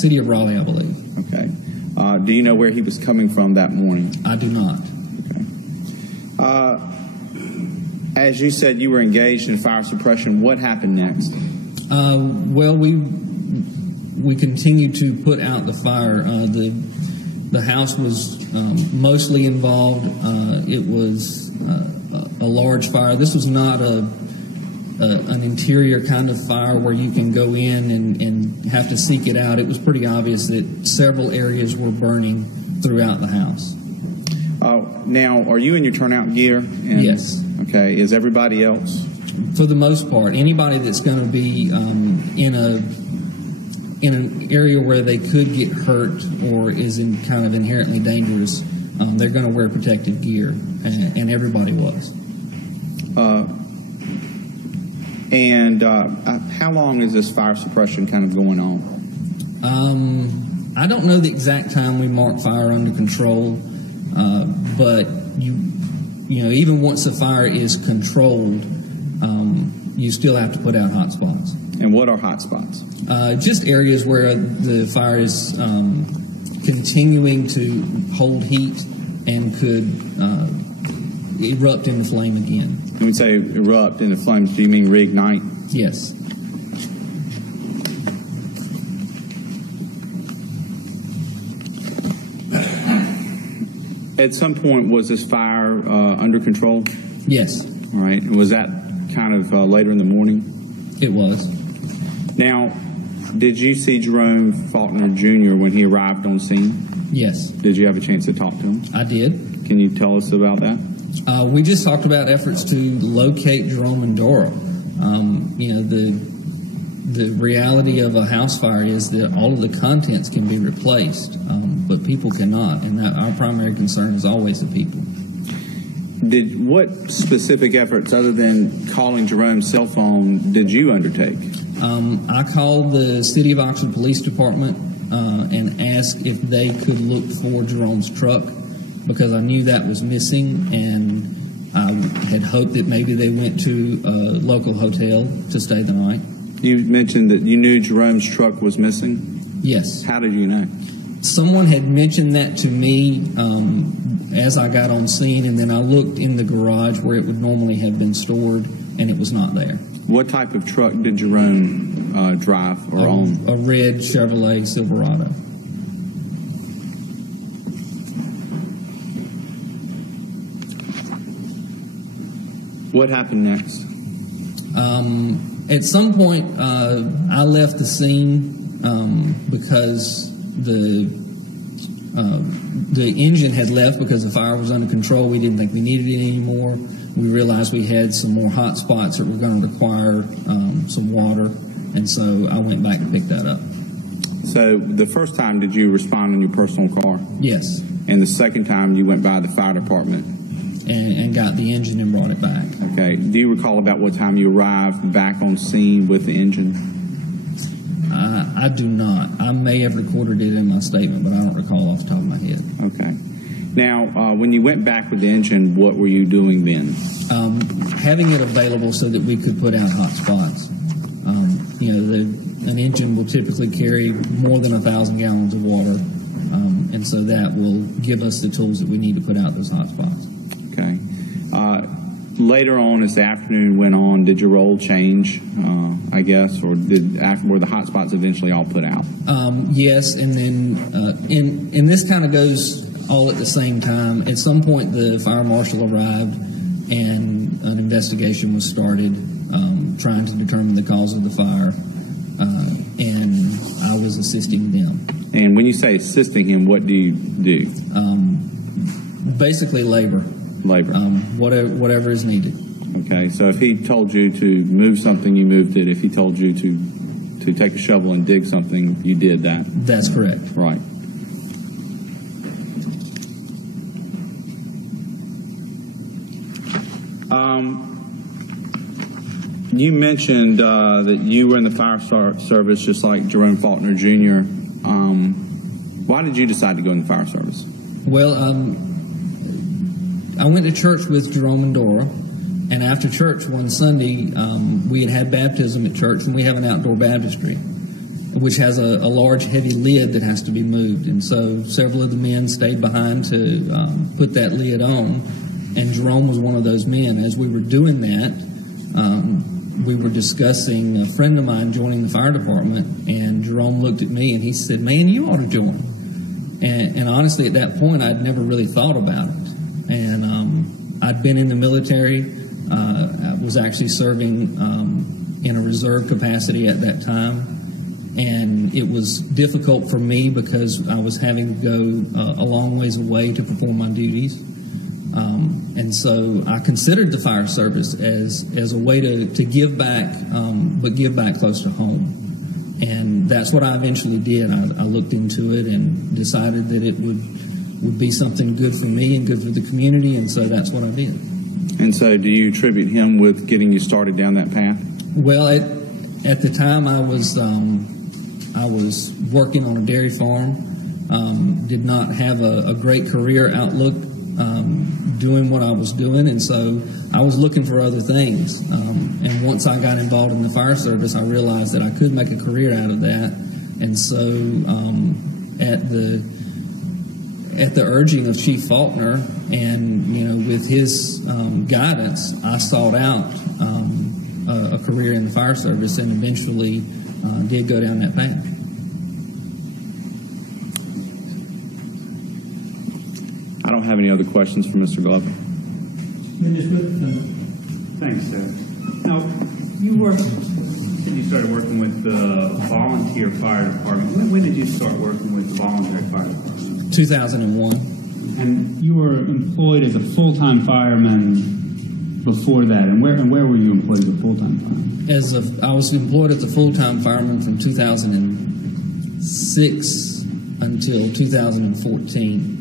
City of Raleigh, I believe. Okay. Do you know where he was coming from that morning? I do not. Okay. As you said, you were engaged in fire suppression. What happened next? Well, we continued to put out the fire. The house was mostly involved. It was a large fire. This was not an interior kind of fire where you can go in and have to seek it out. It was pretty obvious that several areas were burning throughout the house. Now, are you in your turnout gear? Yes. Okay. Is everybody else? For the most part, anybody that's going to be in an area where they could get hurt or is kind of inherently dangerous, they're going to wear protective gear, and everybody was. How long is this fire suppression kind of going on? I don't know the exact time we marked fire under control, but you know, even once the fire is controlled, you still have to put out hot spots. And what are hot spots? Just areas where the fire is continuing to hold heat and could erupt into flame again. When we say erupt into flames, do you mean reignite? Yes. At some point, was this fire under control? Yes. All right. And was that kind of later in the morning? It was. Now, did you see Jerome Faulkner Jr. when he arrived on scene? Yes. Did you have a chance to talk to him? I did. Can you tell us about that? We just talked about efforts to locate Jerome and Dora. You know, the reality of a house fire is that all of the contents can be replaced, but people cannot, and that our primary concern is always the people. What specific efforts, other than calling Jerome's cell phone, did you undertake? I called the City of Oxford Police Department and asked if they could look for Jerome's truck, because I knew that was missing, and I had hoped that maybe they went to a local hotel to stay the night. You mentioned that you knew Jerome's truck was missing? Yes. How did you know? Someone had mentioned that to me as I got on scene, and then I looked in the garage where it would normally have been stored, and it was not there. What type of truck did Jerome drive or own? A red Chevrolet Silverado. What happened next? At some point, I left the scene because the engine had left because the fire was under control. We didn't think we needed it anymore. We realized we had some more hot spots that were going to require some water, and so I went back and picked that up. So the first time, did you respond in your personal car? Yes. And the second time, you went by the fire department? And got the engine and brought it back. Okay. Do you recall about what time you arrived back on scene with the engine? I do not. I may have recorded it in my statement, but I don't recall off the top of my head. Okay. Now, when you went back with the engine, what were you doing then? Having it available so that we could put out hot spots. You know, an engine will typically carry more than 1,000 gallons of water, and so that will give us the tools that we need to put out those hot spots. Okay. Later on, as the afternoon went on, did your role change, I guess, or were the hot spots eventually all put out? Yes, and then, and this kind of goes all at the same time. At some point, the fire marshal arrived, and an investigation was started trying to determine the cause of the fire, and I was assisting them. And when you say assisting him, what do you do? Basically labor. Labor. Whatever is needed. Okay, so if he told you to move something, you moved it. If he told you to take a shovel and dig something, you did that. That's correct. Right. You mentioned that you were in the fire service just like Jerome Faulkner Jr. Why did you decide to go in the fire service? Well, I went to church with Jerome and Dora, and after church one Sunday, we had baptism at church, and we have an outdoor baptistry. which has a large, heavy lid that has to be moved. And so several of the men stayed behind to put that lid on, and Jerome was one of those men. As we were doing that, we were discussing a friend of mine joining the fire department, and Jerome looked at me and he said, "Man, you ought to join." And honestly, at that point, I'd never really thought about it. And I'd been in the military. I was actually serving in a reserve capacity at that time. And it was difficult for me because I was having to go a long ways away to perform my duties. And so I considered the fire service as a way to give back, but give back close to home. And that's what I eventually did. I looked into it and decided that it would be something good for me and good for the community, and so that's what I did. And so do you attribute him with getting you started down that path? Well, at the time I was working on a dairy farm, did not have a great career outlook doing what I was doing, and so I was looking for other things. And once I got involved in the fire service, I realized that I could make a career out of that. And so at the urging of Chief Faulkner and, with his guidance, I sought out a career in the fire service and eventually did go down that path. I don't have any other questions for Mr. Glover. Thanks, sir. Now, you said you started working with the volunteer fire department. When did you start working with the voluntary fire department? 2001. And you were employed as a full-time fireman before that. And where were you employed as a full-time fireman? I was employed as a full-time fireman from 2006 until 2014.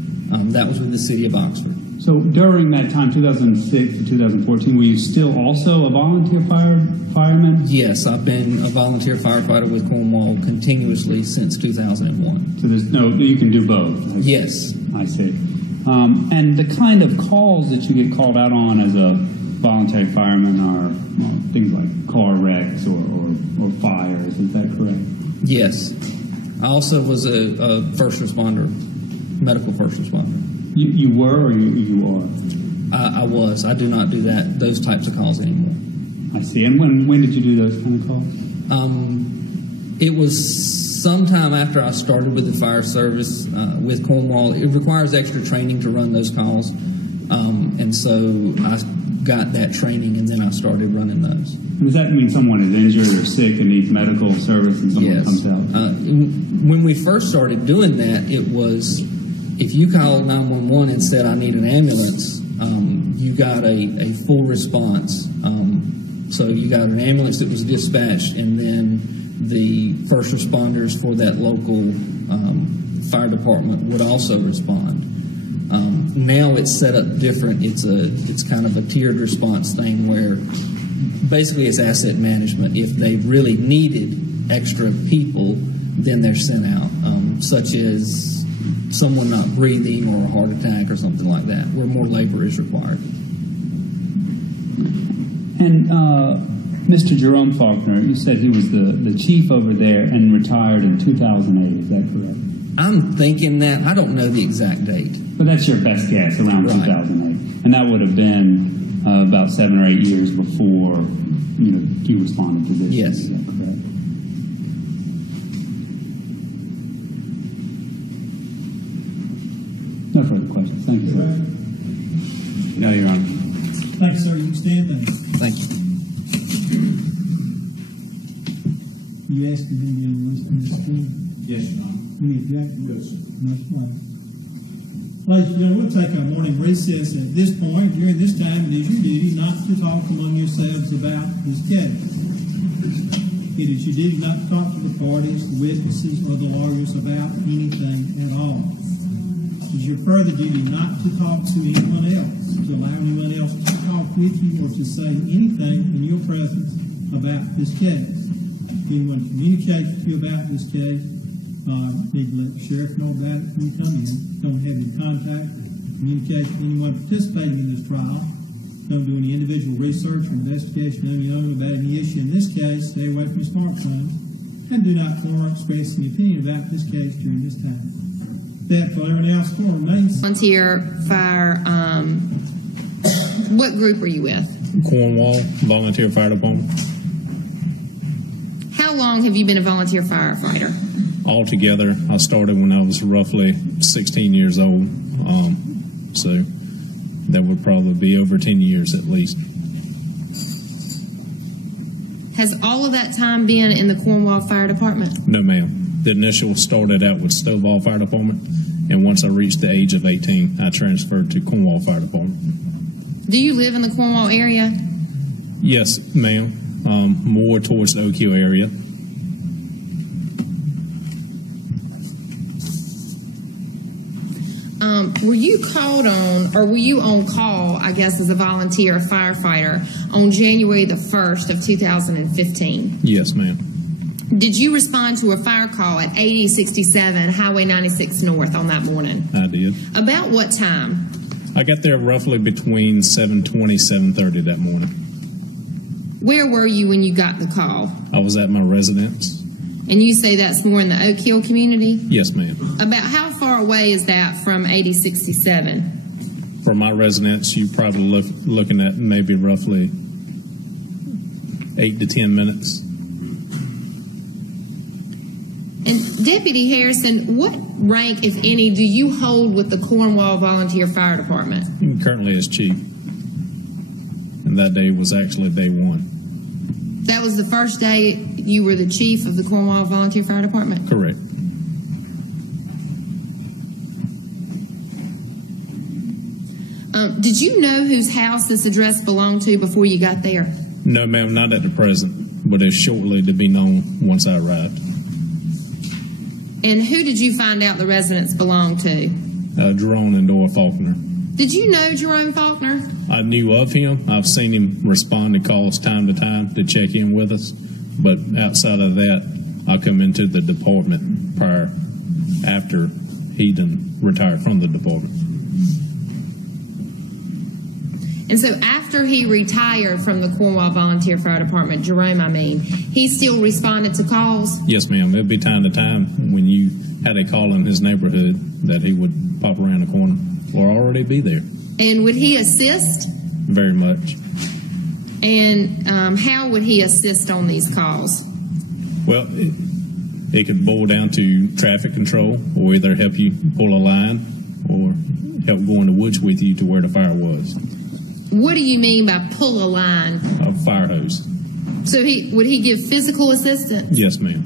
That was with the city of Oxford. So during that time, 2006 to 2014, were you still also a volunteer fireman? Yes, I've been a volunteer firefighter with Cornwall continuously since 2001. So you can do both? Yes. I see. And the kind of calls that you get called out on as a voluntary fireman are things like car wrecks or fires, is that correct? Yes. I also was a first responder, medical first responder. You were or you are? I was. I do not do those types of calls anymore. I see. And when did you do those kind of calls? It was sometime after I started with the fire service with Cornwall. It requires extra training to run those calls. And so I got that training and then I started running those. Does that mean someone is injured or sick and needs medical service and someone comes out? When we first started doing that, it was if you called 911 and said, "I need an ambulance," you got a full response. So you got an ambulance that was dispatched, and then the first responders for that local fire department would also respond. Now it's set up different. It's kind of a tiered response thing where basically it's asset management. If they really needed extra people, then they're sent out, such as someone not breathing or a heart attack or something like that, where more labor is required. And Mr. Jerome Faulkner, you said he was the chief over there and retired in 2008. Is that correct? I'm thinking that. I don't know the exact date. But that's your best guess, around 2008. And that would have been about 7 or 8 years before you responded to this. Yes. Is that correct? No further questions. Thank you, sir. No, Your Honor. Thanks, sir. You can stand. Thank you. You asked me to be on the screen. Yes, Your Honor. Any objection? Yes, sir. Much right. Ladies and gentlemen, we'll take our morning recess at this point. During this time, it is your duty not to talk among yourselves about this case. It is your duty not to talk to the parties, the witnesses, or the lawyers about anything at all. It is your further duty not to talk to anyone else, to allow anyone else to talk with you or to say anything in your presence about this case. If anyone communicates with you about this case, need to let the sheriff know about it when you come in. Don't have any contact, communicate with anyone participating in this trial. Don't do any individual research or investigation on your own about any issue in this case. Stay away from smartphones. and do not form or express any opinion about this case during this time. That for everyone else, for remains. Volunteer fire. What group were you with? Cornwall Volunteer Fire Department. How long have you been a volunteer firefighter? Altogether, I started when I was roughly 16 years old. So that would probably be over 10 years at least. Has all of that time been in the Cornwall Fire Department? No, ma'am. The initial started out with Stovall Fire Department, and once I reached the age of 18, I transferred to Cornwall Fire Department. Do you live in the Cornwall area? Yes, ma'am. More towards the Oak Hill area. Were you called on, or were you on call, I guess, as a volunteer firefighter on January the 1st of 2015? Yes, ma'am. Did you respond to a fire call at 8067 Highway 96 North on that morning? I did. About what time? I got there roughly between 7:20, 7:30 that morning. Where were you when you got the call? I was at my residence. And you say that's more in the Oak Hill community? Yes, ma'am. About how far away is that from 8067? For my residence, you're probably looking at maybe roughly 8 to 10 minutes. And Deputy Harrison, what rank, if any, do you hold with the Cornwall Volunteer Fire Department? Currently as chief. And that day was actually day one. That was the first day you were the chief of the Cornwall Volunteer Fire Department? Correct. Did you know whose house this address belonged to before you got there? No, ma'am, not at the present, but it's shortly to be known once I arrived. And who did you find out the residence belonged to? Jerome and Dora Faulkner. Did you know Jerome Faulkner? I knew of him. I've seen him respond to calls time to time to check in with us. But outside of that, I come into the department after he then retired from the department. And so after he retired from the Cornwall Volunteer Fire Department, Jerome, he still responded to calls? Yes, ma'am. It'd be time to time when you had a call in his neighborhood that he would pop around the corner or already be there. And would he assist? Very much. And how would he assist on these calls? Well, it could boil down to traffic control, or either help you pull a line or help go in the woods with you to where the fire was. What do you mean by pull a line? A fire hose. So would he give physical assistance? Yes, ma'am.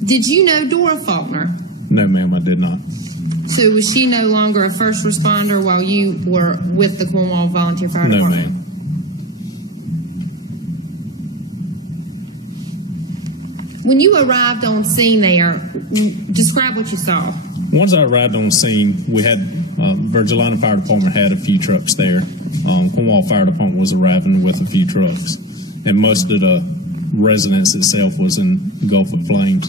Did you know Dora Faulkner? No, ma'am, I did not. So was she no longer a first responder while you were with the Cornwall Volunteer Fire Department? No, ma'am. When you arrived on scene there, describe what you saw. Once I arrived on scene, we had Virgilina Fire Department had a few trucks there. Cornwall Fire Department was arriving with a few trucks, and most of the residence itself was in Gulf of Flames,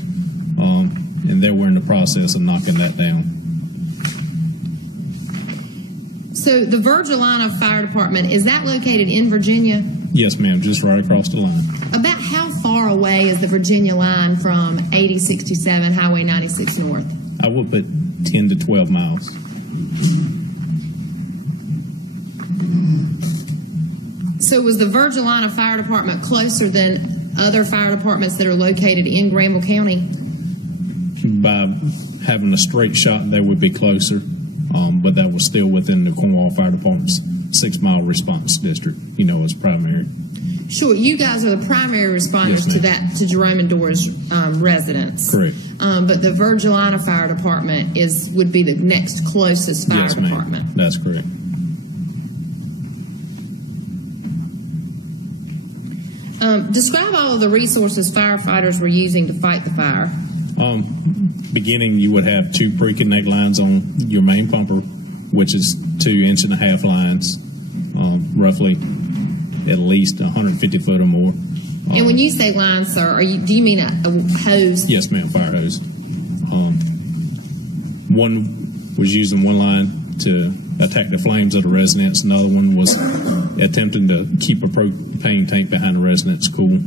and they were in the process of knocking that down. So the Virgilina Fire Department, is that located in Virginia? Yes, ma'am, just right across the line. About how far away is the Virginia line from 8067 Highway 96 North? I would put 10 to 12 miles. So was the Virgilina Fire Department closer than other fire departments that are located in Granville County? By having a straight shot, they would be closer, but that was still within the Cornwall Fire Department's 6-mile response district, as primary. Sure, you guys are the primary responders Yes, to Jerome and Dora's residence. Correct. But the Virgilina Fire Department would be the next closest fire Yes, department. ma'am. That's correct. Describe all of the resources firefighters were using to fight the fire. Beginning, you would have 2 pre-connect lines on your main pumper, which is 2.5 inch lines, roughly at least 150 foot or more. And when you say line, sir, do you mean a hose? Yes, ma'am, fire hose. One was using one line to attack the flames of the residence. Another one was attempting to keep a propane tank behind the residence cool.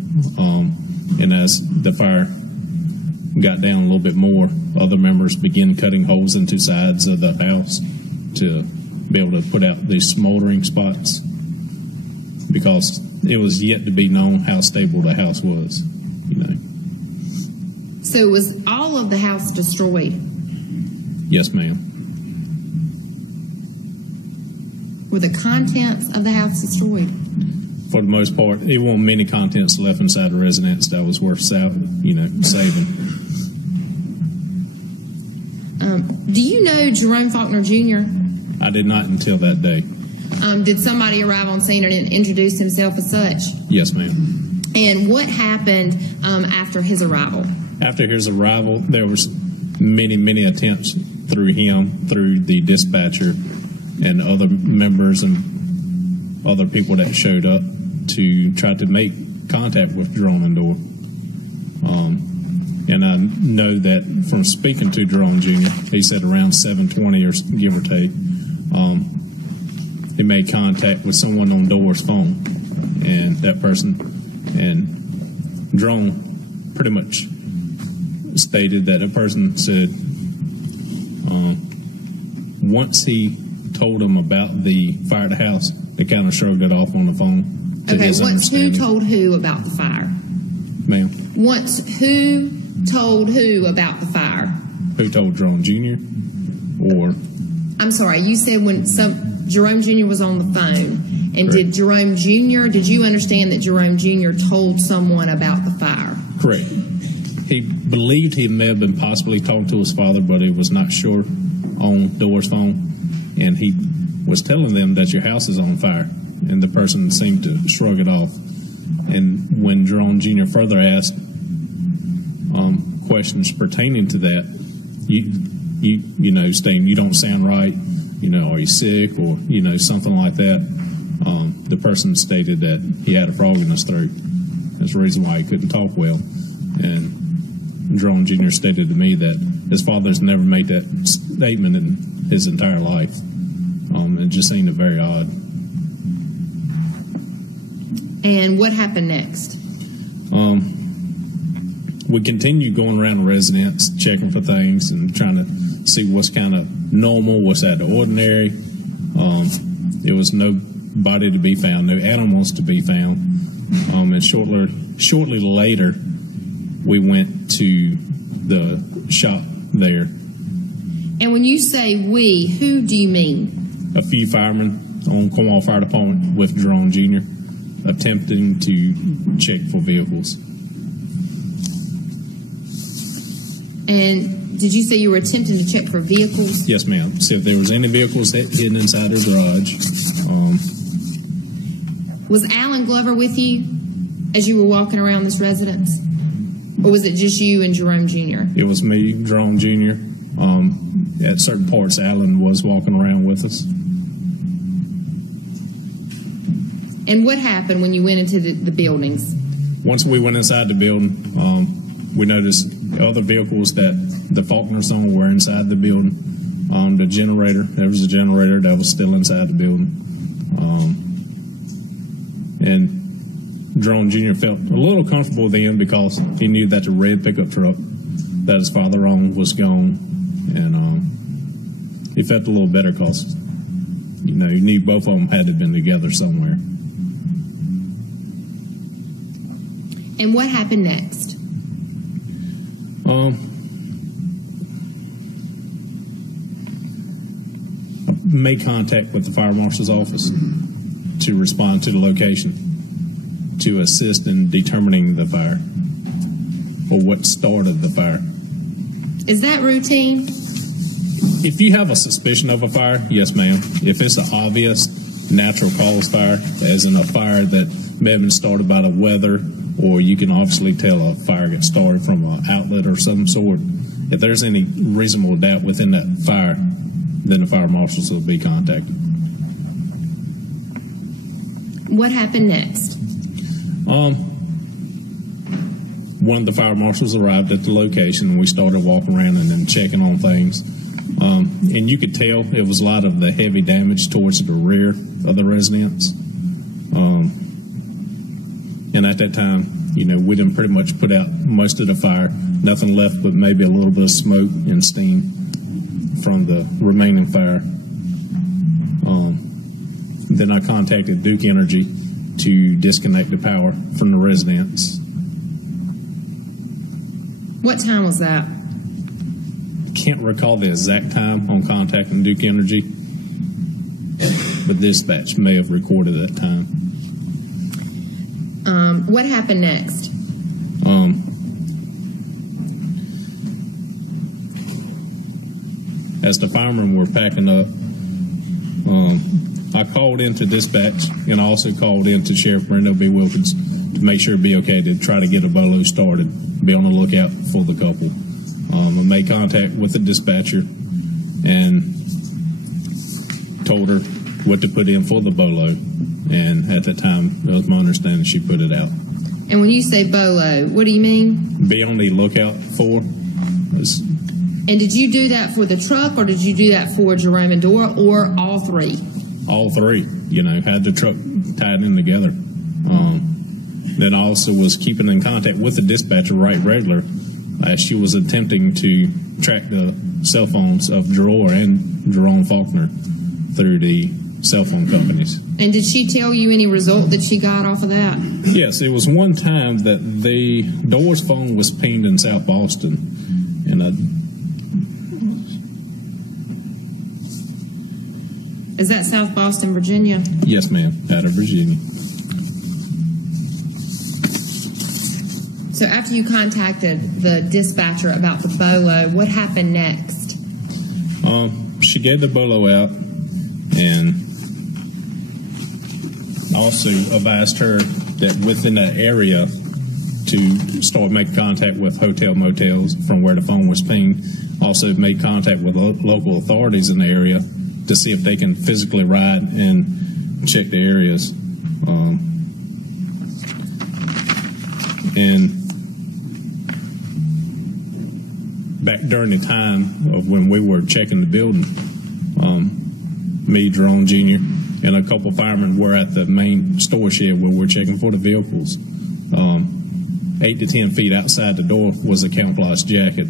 And as the fire got down a little bit more, other members began cutting holes into sides of the house to be able to put out these smoldering spots, because it was yet to be known how stable the house was, So was all of the house destroyed? Yes, ma'am. Were the contents of the house destroyed? For the most part, there weren't many contents left inside the residence that was worth saving. Do you know Jerome Faulkner Jr.? I did not until that day. Did somebody arrive on scene and introduce himself as such? Yes, ma'am. And what happened after his arrival? After his arrival, there was many attempts through him, through the dispatcher, and other members and other people that showed up to try to make contact with Jerome and Dora. And I know that from speaking to Jerome Jr., he said around 7:20 or give or take, he made contact with someone on Dora's phone, and that person, and Jerome pretty much stated that a person said once he told him about the fire at the house, they kind of shrugged it off on the phone. Okay, who told who about the fire? Ma'am. Who told who about the fire? Who told Jerome Jr.? Or? I'm sorry, you said when Jerome Jr. was on the phone, and Correct. did you understand that Jerome Jr. told someone about the fire? Correct. He believed he may have been possibly talking to his father, but he was not sure on Dora's phone. And he was telling them that your house is on fire. And the person seemed to shrug it off. And when Jerome Jr. further asked questions pertaining to that, saying you don't sound right, are you sick, or, something like that, the person stated that he had a frog in his throat. That's the reason why he couldn't talk well. And Jerome Jr. stated to me that his father's never made that statement in his entire life. It just seemed very odd. And what happened next? We continued going around the residence, checking for things and trying to see what's kind of normal, what's out of the ordinary. There was no body to be found, no animals to be found. And shortly later, we went to the shop there. And when you say we, who do you mean? A few firemen on Cornwall Fire Department with Jerome Jr. attempting to check for vehicles. And did you say you were attempting to check for vehicles? Yes, ma'am. See if there was any vehicles hidden inside their garage. Was Alan Glover with you as you were walking around this residence? Or was it just you and Jerome Jr.? It was me, Jerome Jr. At certain parts, Alan was walking around with us. And what happened when you went into the buildings? Once we went inside the building, we noticed other vehicles that the Faulkners owned were inside the building. The generator, there was a generator that was still inside the building. And Jerome Jr. felt a little comfortable then because he knew that the red pickup truck that his father owned was gone. And he felt a little better because, he knew both of them had to have been together somewhere. And what happened next? I made contact with the fire marshal's office to respond to the location to assist in determining the fire or what started the fire. Is that routine? If you have a suspicion of a fire, yes, ma'am. If it's an obvious natural cause fire, as in a fire that may have been started by the weather, or you can obviously tell a fire gets started from an outlet or some sort, if there's any reasonable doubt within that fire, then the fire marshals will be contacted. What happened next? One of the fire marshals arrived at the location, and we started walking around and then checking on things. And you could tell it was a lot of the heavy damage towards the rear of the residence. And at that time, we didn't pretty much put out most of the fire. Nothing left but maybe a little bit of smoke and steam from the remaining fire. Then I contacted Duke Energy to disconnect the power from the residence. What time was that? Can't recall the exact time on contacting Duke Energy, but dispatch may have recorded that time. What happened next? As the firemen were packing up, I called into dispatch and I also called into Sheriff Brendo B. Wilkins to make sure it'd be okay to try to get a bolo started, be on the lookout for the couple. I made contact with the dispatcher and told her what to put in for the bolo, and at the time, it was my understanding she put it out. And when you say bolo, what do you mean? Be on the lookout for. And did you do that for the truck, or did you do that for Jerome and Dora, or all three? All three, had the truck tied in together. Then I also was keeping in contact with the dispatcher right regular as she was attempting to track the cell phones of Jerome and Jerome Faulkner through the cell phone companies. And did she tell you any result that she got off of that? Yes, it was one time that the Dora's phone was pinged in South Boston, and Is that South Boston, Virginia? Yes, ma'am, out of Virginia. So after you contacted the dispatcher about the bolo, what happened next? She gave the bolo out and also advised her that within that area to start making contact with hotel motels from where the phone was pinged. Also made contact with local authorities in the area to see if they can physically ride and check the areas. And back during the time of when we were checking the building, me, Jerome Jr., and a couple firemen were at the main store shed where we're checking for the vehicles. 8 to 10 feet outside the door was a camouflage jacket.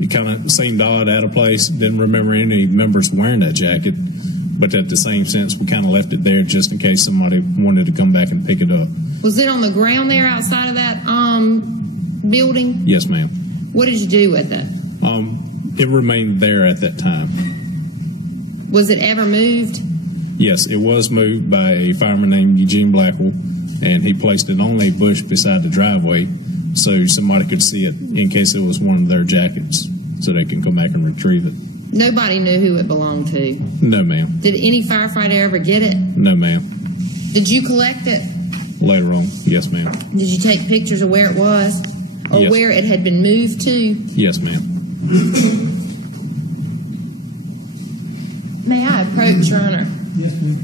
It kind of seemed odd, out of place. Didn't remember any members wearing that jacket, but at the same sense, we kind of left it there just in case somebody wanted to come back and pick it up. Was it on the ground there outside of that building? Yes, ma'am. What did you do with it? It remained there at that time. Was it ever moved? Yes, it was moved by a fireman named Eugene Blackwell, and he placed it on a bush beside the driveway so somebody could see it in case it was one of their jackets, so they can come back and retrieve it. Nobody knew who it belonged to? No, ma'am. Did any firefighter ever get it? No, ma'am. Did you collect it? Later on, yes, ma'am. Did you take pictures of where it was? Or yes. Where it had been moved to? Yes, ma'am. May I approach, Your Honor? Yes, ma'am.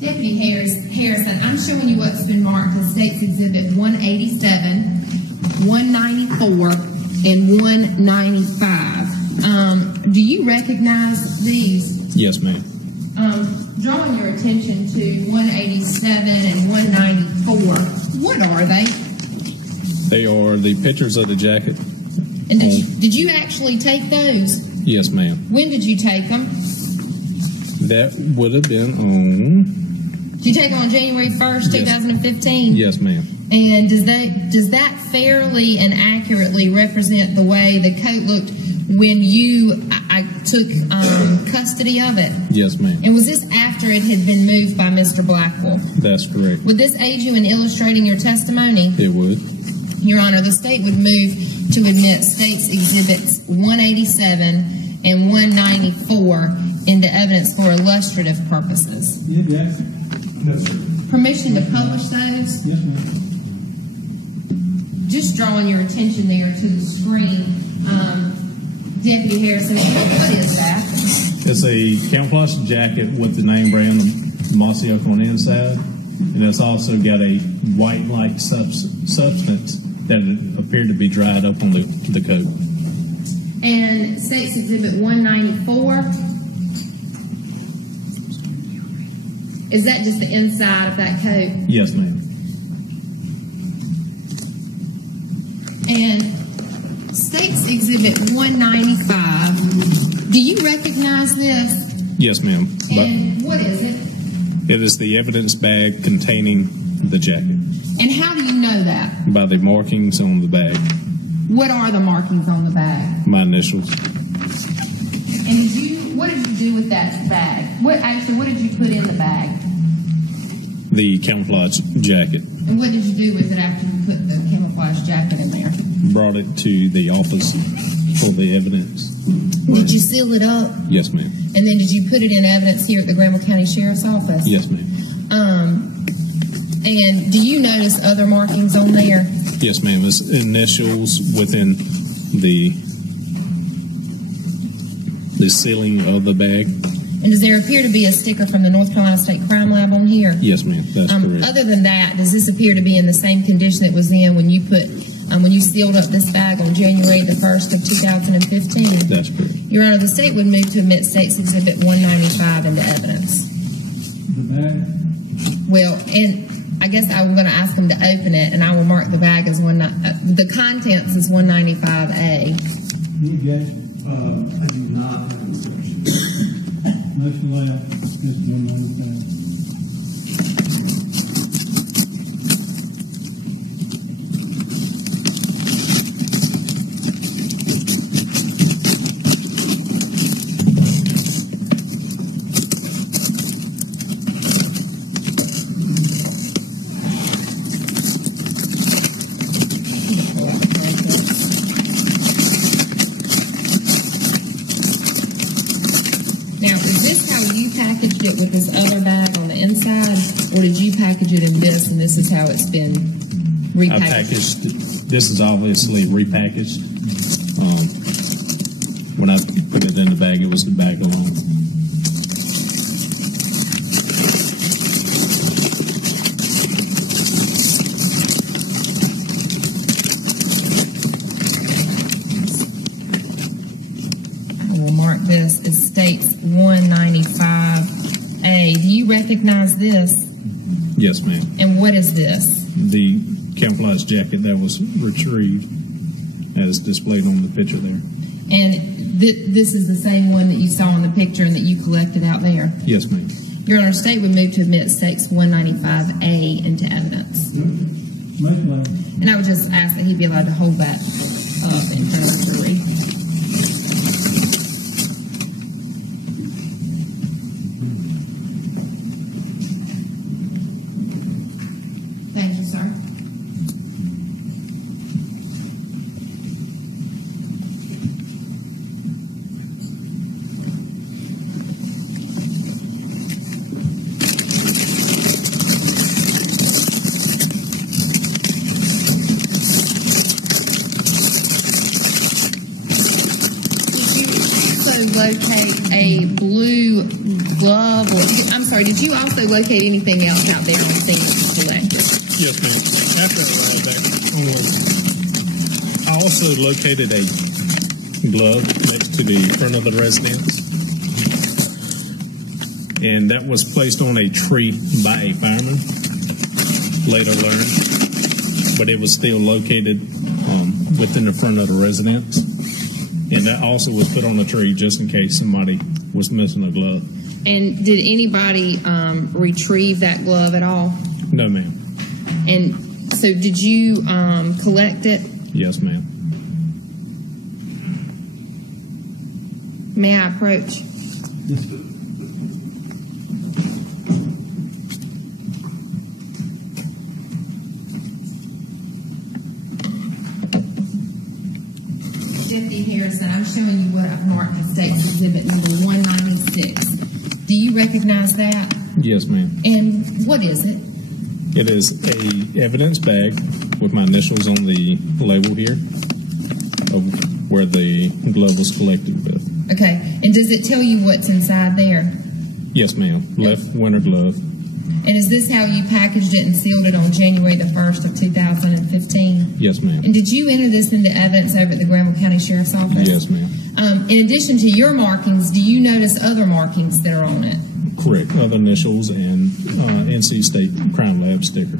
Deputy Harrison, I'm showing you what's been marked as State's Exhibit 187, 194, and 195. Do you recognize these? Yes, ma'am. Drawing your attention to 187 and 194, what are they? They are the pictures of the jacket. And did you actually take those? Yes, ma'am. When did you take them? That would have been on... Did you take them on January 1st, Yes. 2015? Yes, ma'am. And does that fairly and accurately represent the way the coat looked when I took custody of it? Yes, ma'am. And was this after it had been moved by Mr. Blackwell? That's correct. Would this aid you in illustrating your testimony? It would. Your Honor, the state would move to admit State's Exhibits 187 and 194 into evidence for illustrative purposes. Yes, Permission to publish those? yes, ma'am. Just drawing your attention there to the screen. Deputy Harrison, what is that? It's a camouflage jacket with the name brand Mossy Oak on the inside, and it's also got a white-like substance that appeared to be dried up on the coat. And State's Exhibit 194, is that just the inside of that coat? Yes, ma'am. And State's Exhibit 195, do you recognize this? Yes, ma'am. And what is it? It is the evidence bag containing the jacket. And how do you know that? By the markings on the bag. What are the markings on the bag? My initials. And what did you do with that bag? What did you put in the bag? The camouflage jacket. And what did you do with it after you put the camouflage jacket in there? Brought it to the office for the evidence. Did you seal it up? Yes, ma'am. And then did you put it in evidence here at the Granville County Sheriff's Office? Yes, ma'am. And do you notice other markings on there? Yes, ma'am. It's initials within the sealing of the bag. And does there appear to be a sticker from the North Carolina State Crime Lab on here? Yes, ma'am. That's correct. Other than that, does this appear to be in the same condition it was in when you when you sealed up this bag on January the 1st of 2015? That's correct. Your Honor, the state would move to admit State's Exhibit 195 into evidence. The bag? Well, and I guess I'm going to ask them to open it, and I will mark the bag as the contents is 195A. You, Jay? I do not have a question. Motion allowed. Just 195. With this other bag on the inside, or did you package it in this, and this is how it's been repackaged? I packaged. This is obviously repackaged. When I put it in the bag, it was the bag alone. I will mark this as States 195. Do you recognize this? Yes, ma'am. And what is this? The camouflage jacket that was retrieved as displayed on the picture there. And this is the same one that you saw in the picture and that you collected out there? Yes, ma'am. Your Honor, State would move to admit States 195A into evidence. And I would just ask that he be allowed to hold that up in front of the jury. Thank you, sir. Locate a blue glove, or I'm sorry, did you also locate anything else out there on scene that was collected? Yes, ma'am. After a while back, I also located a glove next to the front of the residence, and that was placed on a tree by a fireman. Later learned, but it was still located within the front of the residence. And that also was put on a tree just in case somebody was missing a glove. And did anybody retrieve that glove at all? No, ma'am. And so did you collect it? Yes, ma'am. May I approach? Yes. I'm showing you what I've marked as State's Exhibit number 196. Do you recognize that? Yes, ma'am. And what is it? It is a evidence bag with my initials on the label here of where the glove was collected with. Okay. And does it tell you what's inside there? Yes, ma'am. Left winter glove. And is this how you packaged it and sealed it on January the 1st of 2015? Yes, ma'am. And did you enter this into evidence over at the Granville County Sheriff's Office? Yes, ma'am. In addition to your markings, do you notice other markings that are on it? Correct. Other initials and NC State Crime Lab sticker.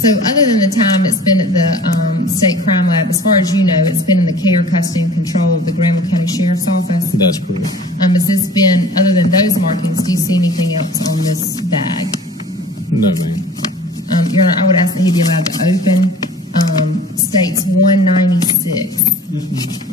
So other than the time it's been at the State Crime Lab, as far as you know, it's been in the care, custody, and control of the Granville County Sheriff's Office? That's correct. Has this been, other than those markings, do you see anything else on this bag? No, ma'am. Your Honor, I would ask that he be allowed to open States 196. Yes, ma'am.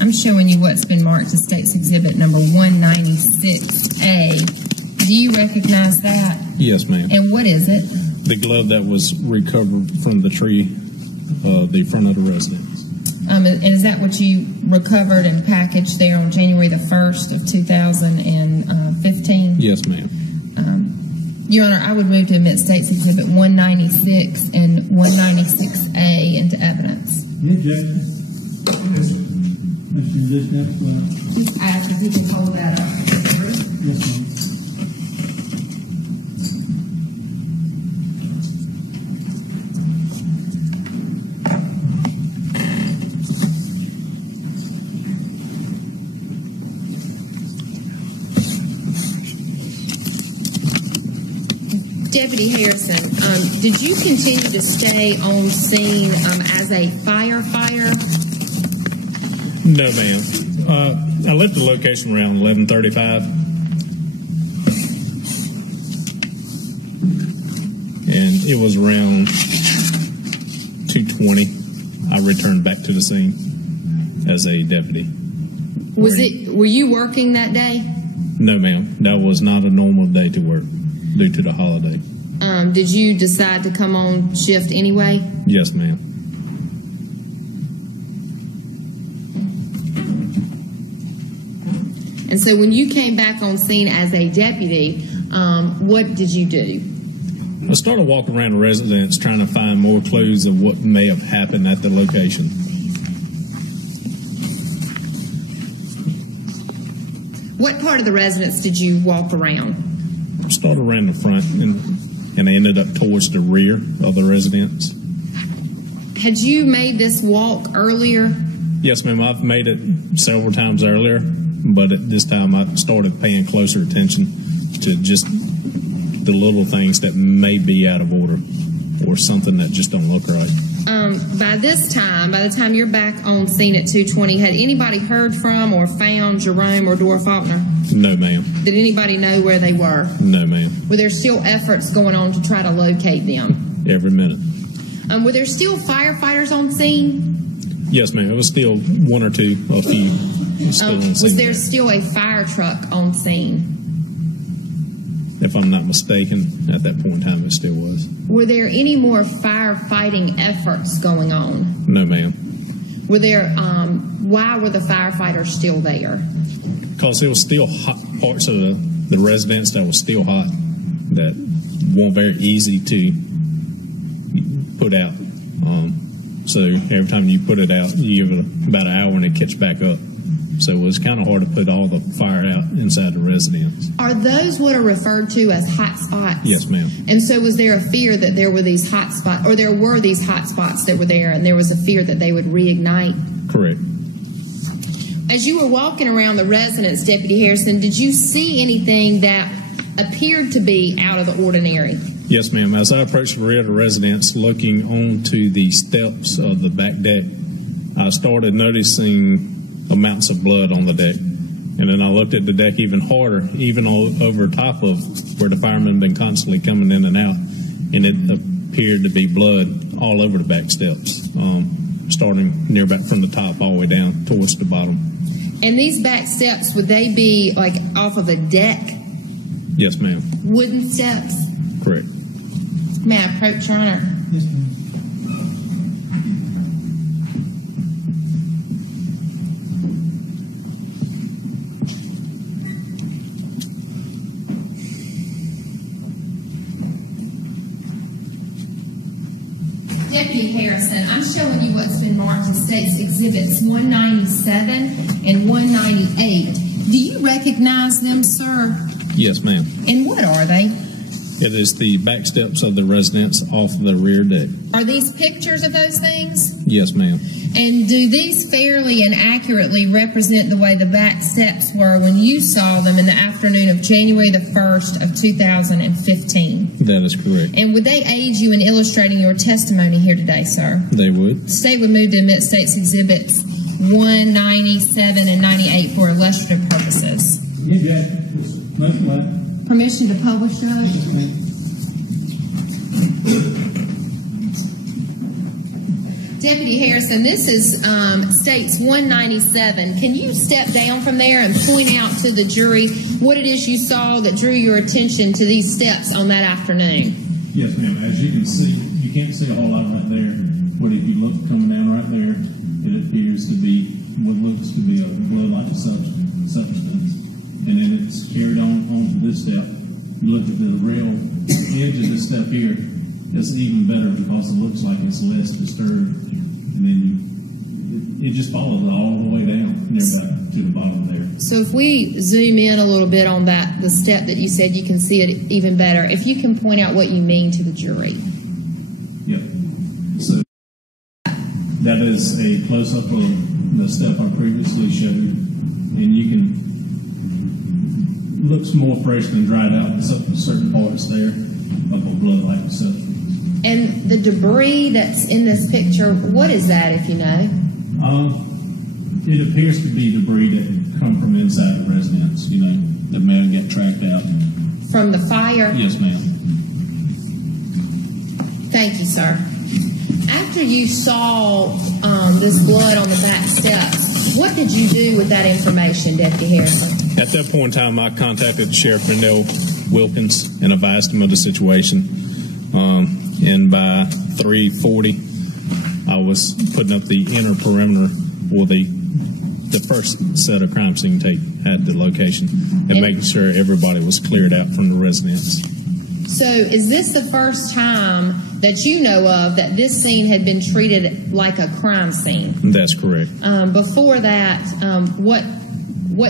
I'm showing you what's been marked as State's Exhibit number 196A. Do you recognize that? Yes, ma'am. And what is it? The glove that was recovered from the tree, the front of the residence. And is that what you recovered and packaged there on January the 1st of 2015? Yes, ma'am. Your Honor, I would move to admit State's Exhibit 196 and 196A into evidence. Any objection? Mr. Resistance, Just ask if you can hold that up. yes, ma'am. Deputy Harrison, did you continue to stay on scene as a firefighter? No, ma'am. I left the location around 11:35, and it was around 2:20. I returned back to the scene as a deputy. Were you working that day? No, ma'am. That was not a normal day to work due to the holiday. Did you decide to come on shift anyway? Yes, ma'am. And so when you came back on scene as a deputy, what did you do? I started walking around the residence trying to find more clues of what may have happened at the location. What part of the residence did you walk around? I started around the front and I ended up towards the rear of the residence. Had you made this walk earlier? Yes, ma'am. I've made it several times earlier, but at this time I started paying closer attention to just the little things that may be out of order or something that just don't look right. By the time you're back on scene at 2:20, had anybody heard from or found Jerome or Dora Faulkner? No, ma'am. Did anybody know where they were? No, ma'am. Were there still efforts going on to try to locate them? Every minute. Were there still firefighters on scene? Yes, ma'am. It was still one or two, a few still on scene. Was there still a fire truck on scene? If I'm not mistaken, at that point in time, it still was. Were there any more firefighting efforts going on? No, ma'am. Were there? Why were the firefighters still there? Because there was still hot parts of the residence that was still hot, that weren't very easy to put out. So every time you put it out, you give it about an hour and it catch back up. So it was kind of hard to put all the fire out inside the residence. Are those what are referred to as hot spots? Yes, ma'am. And so was there a fear that there were these hot spots, or there were these hot spots that were there, and there was a fear that they would reignite? Correct. As you were walking around the residence, Deputy Harrison, did you see anything that appeared to be out of the ordinary? Yes, ma'am. As I approached the rear of the residence, looking onto the steps of the back deck, I started noticing amounts of blood on the deck. And then I looked at the deck even harder, even over top of where the firemen have been constantly coming in and out, and it appeared to be blood all over the back steps, starting near back from the top all the way down towards the bottom. And these back steps, would they be like off of a deck? Yes, ma'am. Wooden steps? Correct. May I approach, Your Honor? Yes, ma'am. Deputy Harrison, I'm showing you what's been marked as State's Exhibits 197 and 198. Do you recognize them, sir? Yes, ma'am. And what are they? It is the back steps of the residence off the rear deck. Are these pictures of those things? Yes, ma'am. And do these fairly and accurately represent the way the back steps were when you saw them in the afternoon of January the 1st of 2015? That is correct. And would they aid you in illustrating your testimony here today, sir? They would. The State would move to admit State's Exhibits 197 and 98 for illustrative purposes. Yeah, Jack. Motion by. Permission to publish, Judge? Yes, ma'am. Deputy Harrison, this is States 197. Can you step down from there and point out to the jury what it is you saw that drew your attention to these steps on that afternoon? Yes, ma'am. As you can see, you can't see a whole lot right there, but if you look coming down right there, it appears to be what looks to be a blood-like substance. And then it's carried on onto this step. You look at the rail edge of this step here, it's even better because it looks like it's less disturbed. And then it just follows all the way down and back to the bottom there. So if we zoom in a little bit on that, the step that you said, you can see it even better. If you can point out what you mean to the jury. Yep. So that is a close-up of the step I previously showed you. And you can, looks more fresh than dried out in certain parts there of a blood-like substance. And the debris that's in this picture, what is that, if you know? It appears to be debris that come from inside the residence, that may have got tracked out. From the fire? Yes, ma'am. Thank you, sir. After you saw this blood on the back steps, what did you do with that information, Deputy Harrison? At that point in time, I contacted Sheriff Rendell Wilkins and advised him of the situation. And by 3:40, I was putting up the inner perimeter, or the first set of crime scene tape at the location, and making sure everybody was cleared out from the residence. So is this the first time that you know of that this scene had been treated like a crime scene? That's correct. Before that, what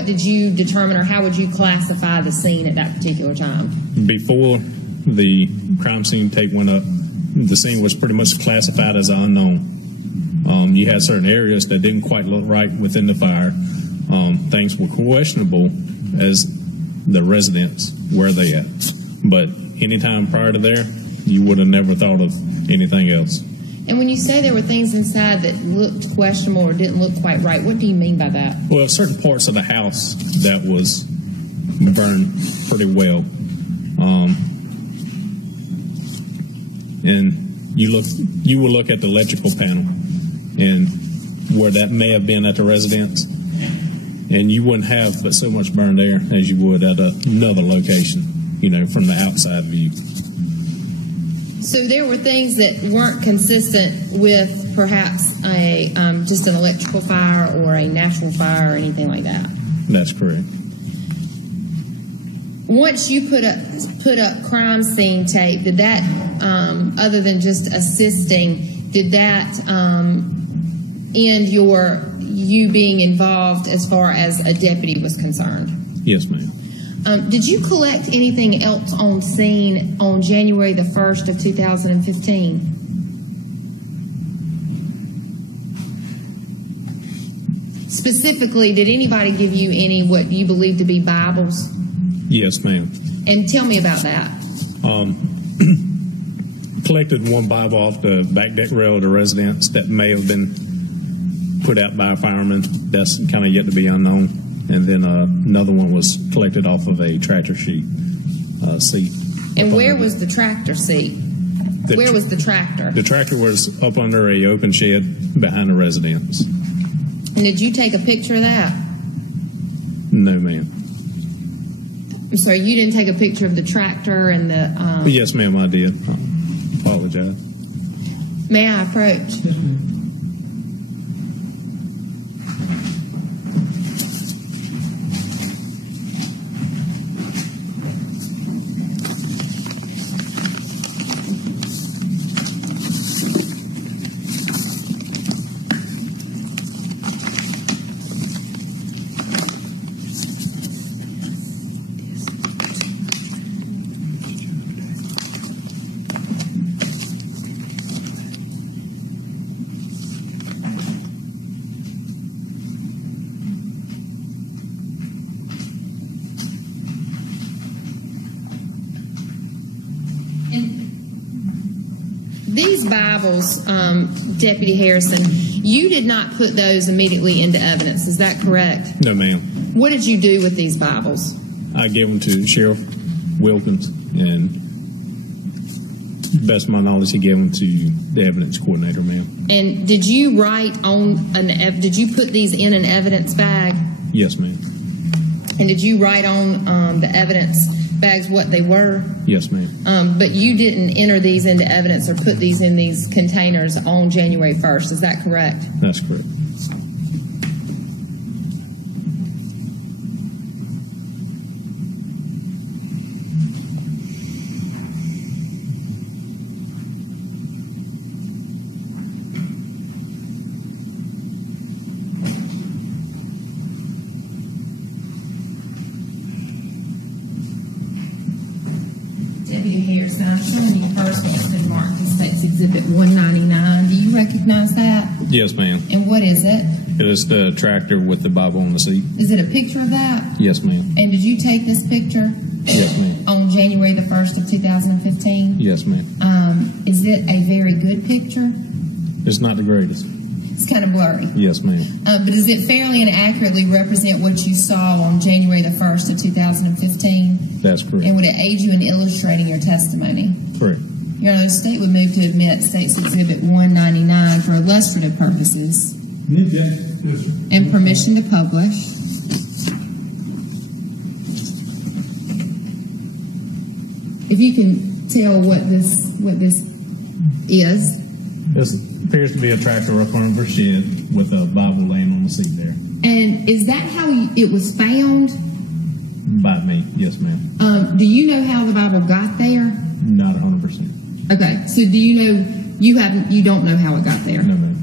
did you determine, or how would you classify the scene at that particular time? Before the crime scene tape went up, the scene was pretty much classified as unknown. You had certain areas that didn't quite look right within the fire. Things were questionable as the residents, where they at. But anytime prior to there, you would have never thought of anything else. And when you say there were things inside that looked questionable or didn't look quite right, what do you mean by that? Well, certain parts of the house that was burned pretty well. And you will look at the electrical panel and where that may have been at the residence, and you wouldn't have but so much burned air as you would at another location, from the outside view. So there were things that weren't consistent with perhaps just an electrical fire or a natural fire or anything like that? That's correct. Once you put up crime scene tape, did that, other than just assisting, did that end you being involved as far as a deputy was concerned? Yes, ma'am. Did you collect anything else on scene on January the 1st of 2015? Specifically, did anybody give you any what you believe to be Bibles? Yes, ma'am. And tell me about that. Collected one Bible off the back deck rail of the residence that may have been put out by a fireman. That's kind of yet to be unknown. And then another one was collected off of a tractor seat. And where was the tractor seat? Where was the tractor? The tractor was up under a open shed behind the residence. And did you take a picture of that? No, ma'am. I'm sorry, you didn't take a picture of the tractor and the. Yes, ma'am, I did. I apologize. May I approach? Yes, ma'am. These Bibles, Deputy Harrison, you did not put those immediately into evidence. Is that correct? No, ma'am. What did you do with these Bibles? I gave them to Sheriff Wilkins, and best of my knowledge, he gave them to the evidence coordinator, ma'am. And did you write on did you put these in an evidence bag? Yes, ma'am. And did you write on the evidence bags what they were? Yes, ma'am. But you didn't enter these into evidence or put these in these containers on January 1st. Is that correct? That's correct. Deputy Harrison, I'm showing you first what's been marked as State's Exhibit 199. Do you recognize that? Yes, ma'am. And what is it? It is the tractor with the Bible on the seat. Is it a picture of that? Yes, ma'am. And did you take this picture Yes, ma'am. on January the 1st of 2015? Yes, ma'am. Is it a very good picture? It's not the greatest. It's kind of blurry. Yes, ma'am. But does it fairly and accurately represent what you saw on January the 1st of 2015? That's correct. And would it aid you in illustrating your testimony? Correct. Your Honor, the State would move to admit State's Exhibit 199 for illustrative purposes and permission to publish. If you can tell what this is. This appears to be a tractor up front of a shed with a Bible laying on the seat there. And is that how it was found? By me. Yes, ma'am. Do you know how the Bible got there? Not 100%. Okay, so do you know you don't know how it got there? No, ma'am.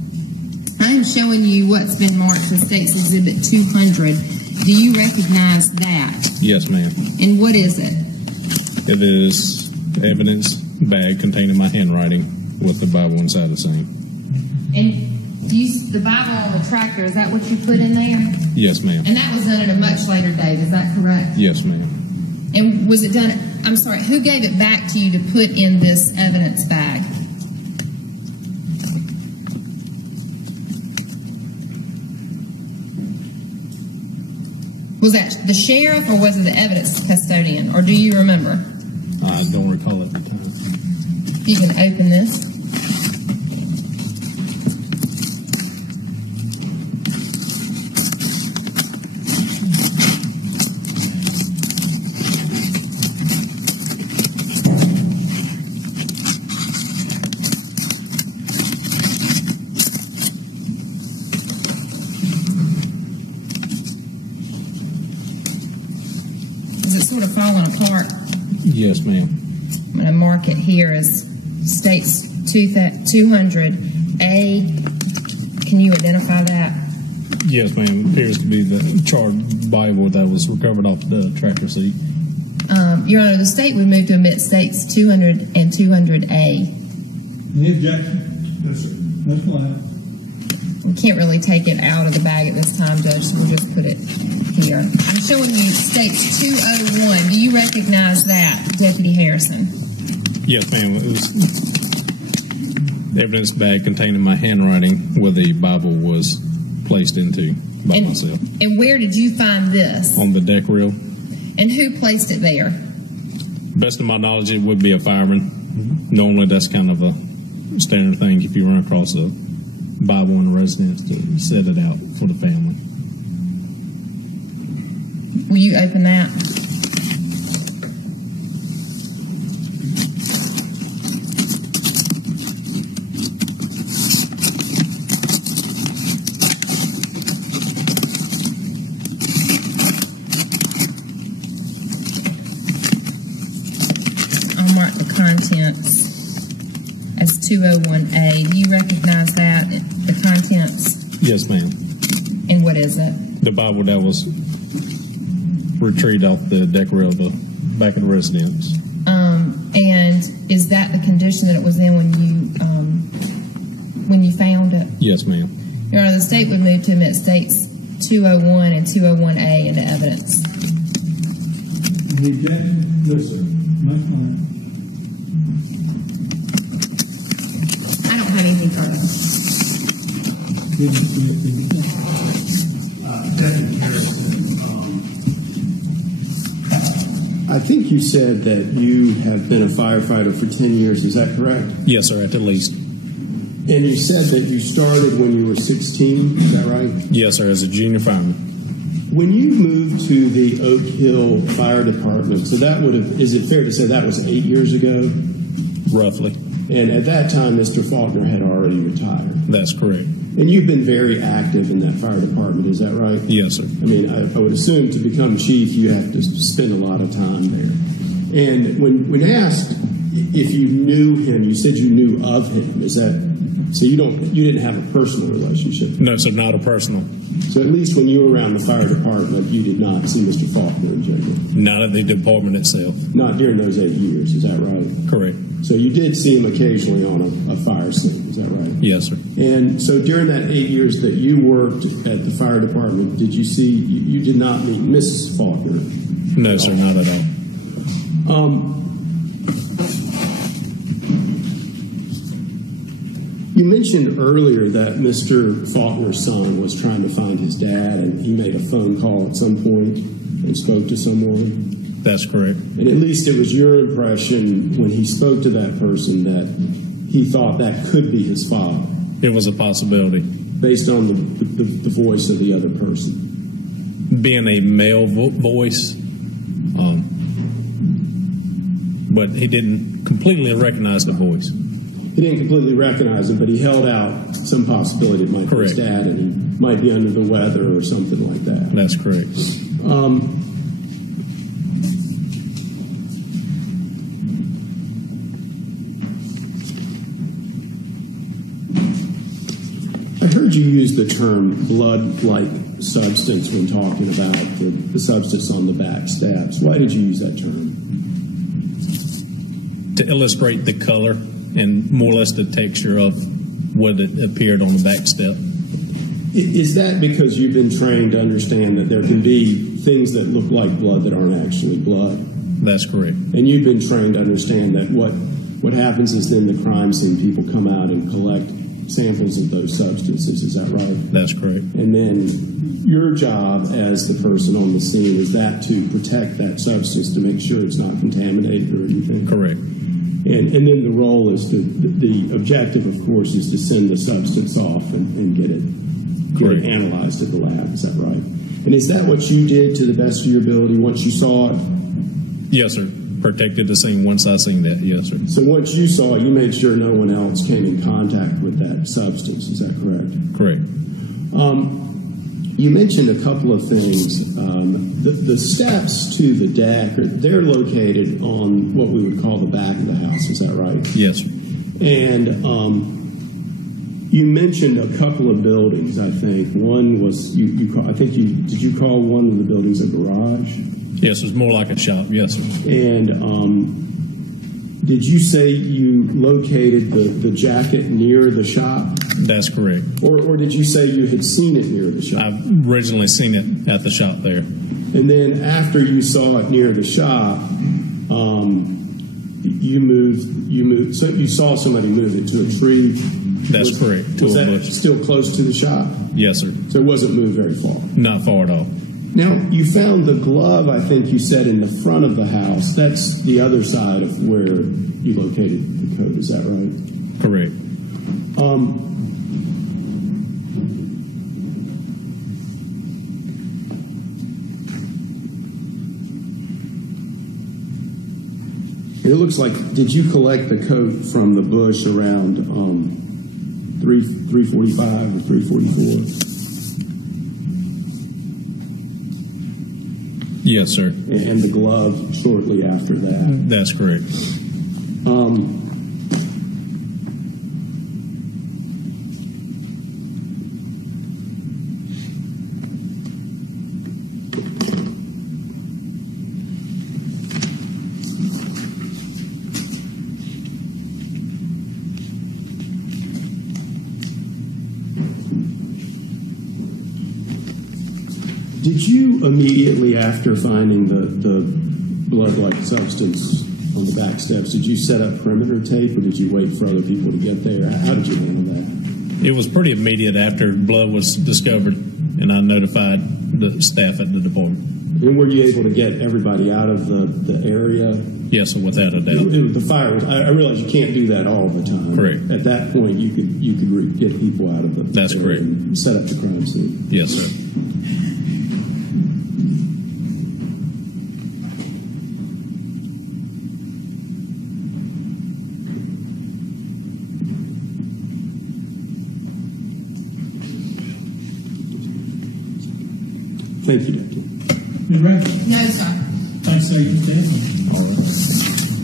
I am showing you what's been marked as State's Exhibit 200. Do you recognize that? Yes, ma'am. And what is it? It is evidence bag containing my handwriting with the Bible inside the same. And the Bible on the tractor, is that what you put in there? Yes, ma'am. And that was done at a much later date, is that correct? Yes, ma'am. And was it done, I'm sorry, who gave it back to you to put in this evidence bag? Was that the sheriff or was it the evidence custodian? Or do you remember? I don't recall at the time. You can open this. Sort of falling apart. Yes, ma'am. I'm going to mark it here as States 200A. Can you identify that? Yes, ma'am. It appears to be the charred Bible that was recovered off the tractor seat. Your Honor, the State would move to admit States 200 and 200A. Any objection? Yes, sir. That's fine. We can't really take it out of the bag at this time, Judge, so we'll just put it here. I'm showing you States 201. Do you recognize that, Deputy Harrison? Yes, ma'am. It was the evidence bag containing my handwriting where the Bible was placed into by myself. And where did you find this? On the deck rail. And who placed it there? Best of my knowledge, it would be a fireman. Normally, that's kind of a standard thing if you run across a Bible in a residence to set it out for the family. Will you open that? I'll mark the contents as 201A. Do you recognize that, the contents? Yes, ma'am. And what is it? The Bible that was retrieved off the deck rail of the back of the residence. And is that the condition that it was in when you found it? Yes, ma'am. Your Honor, the state would move to admit states 201 and 201A into evidence. Any objection? Yes, sir. That's fine. I don't have anything further. I think you said that you have been a firefighter for 10 years. Is that correct? Yes, sir, at the least. And you said that you started when you were 16. Is that right? Yes, sir, as a junior fireman. When you moved to the Oak Hill Fire Department, so that would have, is it fair to say that was 8 years ago? Roughly. And at that time, Mr. Faulkner had already retired. That's correct. And you've been very active in that fire department, is that right? Yes, sir. I mean, I would assume to become chief, you have to spend a lot of time there. And when asked if you knew him, you said you knew of him. Is that so? You didn't have a personal relationship? No, sir, not a personal. So at least when you were around the fire department, you did not see Mr. Faulkner in general? Not at the department itself. Not during those 8 years, is that right? Correct. So you did see him occasionally on a fire scene, is that right? Yes, sir. And so during that 8 years that you worked at the fire department, did you see, you did not meet Mrs. Faulkner? No, sir, not at all. You mentioned earlier that Mr. Faulkner's son was trying to find his dad, and he made a phone call at some point and spoke to someone. That's correct. And at least it was your impression when he spoke to that person that he thought that could be his father. It was a possibility. Based on the voice of the other person. Being a male voice, but he didn't completely recognize the voice. He didn't completely recognize him, but he held out some possibility it might be his dad, and he might be under the weather or something like that. That's correct. I heard you use the term blood-like substance when talking about the substance on the back steps. Why did you use that term? To illustrate the color and more or less the texture of what it appeared on the back step. Is that because you've been trained to understand that there can be things that look like blood that aren't actually blood? That's correct. And you've been trained to understand that what happens is then the crime scene people come out and collect samples of those substances. Is that right? That's correct. And then your job as the person on the scene is that to protect that substance to make sure it's not contaminated or anything? Correct. And then the role is the objective, of course, is to send the substance off and get it analyzed at the lab. Is that right? And is that what you did to the best of your ability once you saw it? Yes, sir. Protected the scene once I seen that. Yes, sir. So once you saw it, you made sure no one else came in contact with that substance. Is that correct? Correct. You mentioned a couple of things. The steps to the deck, they're located on what we would call the back of the house. Is that right? Yes, sir. And you mentioned a couple of buildings, I think. One was, did you call one of the buildings a garage? Yes, it was more like a shop. Yes, sir. And did you say you located the jacket near the shop? That's correct. Or did you say you had seen it near the shop? I've originally seen it at the shop there. And then after you saw it near the shop, you moved. So you saw somebody move it to a tree. That's correct. Was that still close to the shop? Yes, sir. So it wasn't moved very far? Not far at all. Now, you found the glove, I think you said, in the front of the house. That's the other side of where you located the coat. Is that right? Correct. It looks like, did you collect the coat from the bush around 345 or 344? Yes, sir. And the glove shortly after that? That's correct. Did you immediately after finding the blood-like substance on the back steps, did you set up perimeter tape or did you wait for other people to get there? How did you handle that? It was pretty immediate after blood was discovered, and I notified the staff at the department. And were you able to get everybody out of the area? Yes, sir, without a doubt. The fire was, I realize you can't do that all the time. Correct. At that point, you could get people out of the That's area correct. and set up the crime scene. Yes, sir. Thank you, Deputy. You ready? No, sir. Thanks, sir. You stand. All right.